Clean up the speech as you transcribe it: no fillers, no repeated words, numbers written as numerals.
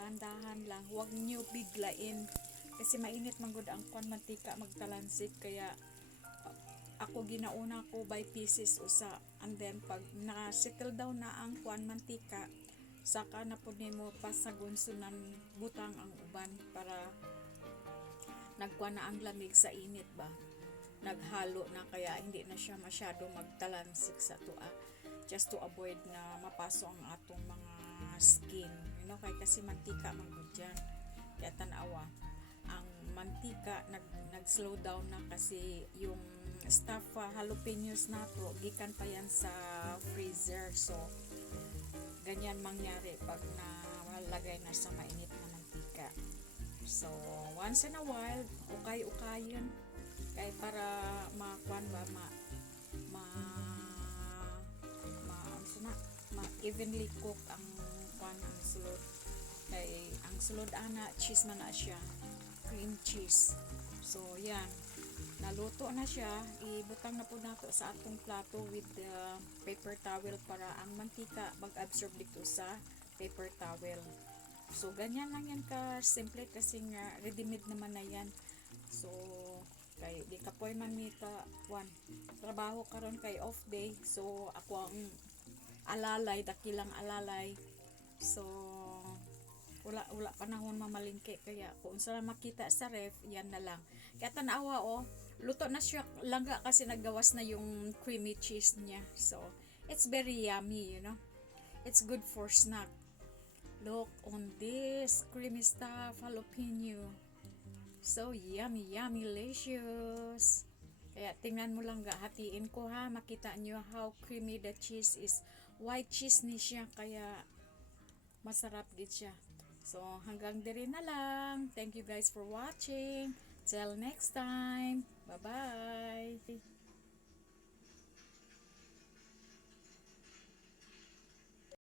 dahan-dahan lang, huwag nyo biglain kasi mainit man gud ang kwan mantika magtalansik, kaya ako ginauna ko by pieces usa, and then pag na-settle down na ang kwan mantika, saka na pud nimo pasagunsunan butang ang uban para nagkuha na ang lamig sa init ba, naghalo na, kaya hindi na siya masyado magtalansik sa tua, just to avoid na mapaso ang atong mga skin, you know, kay kasi mantika man gud yan. Kaya tanawa ang mantika nag slow down na kasi yung stuff jalapenos nato gikan pa yan sa freezer, so ganyan mangyari pag nalagay na sa mainit na mantika. So once in a while ukay-ukayin kay para makuan ba ma evenly cook ang kuan ang sulod, kay ang sulod ana cheese man na siya, cream cheese. So yan, naluto na siya, ibutang na po nato sa atong plato with the paper towel para ang mantika mag-absorb dito sa paper towel. So ganyan lang yan ka simple kasi nga ready-made naman na yan. So kay di ka poy man ni ka one trabaho karon kay off day, so ako ang alalay, dakilang alalay, so wala panahon mamalingke, kaya kung saan makita sa ref yan na lang. Kaya tanawa luto na siya langga kasi naggawas na yung creamy cheese niya, so it's very yummy, you know, it's good for snack. Look on this creamy stuff jalapeno, so yummy yummy delicious. Kaya tingnan mo lang, hatiin ko ha, makita nyo how creamy the cheese is. White cheese ni siya, kaya masarap din siya. So hanggang diri na lang. Thank you guys for watching. Till next time.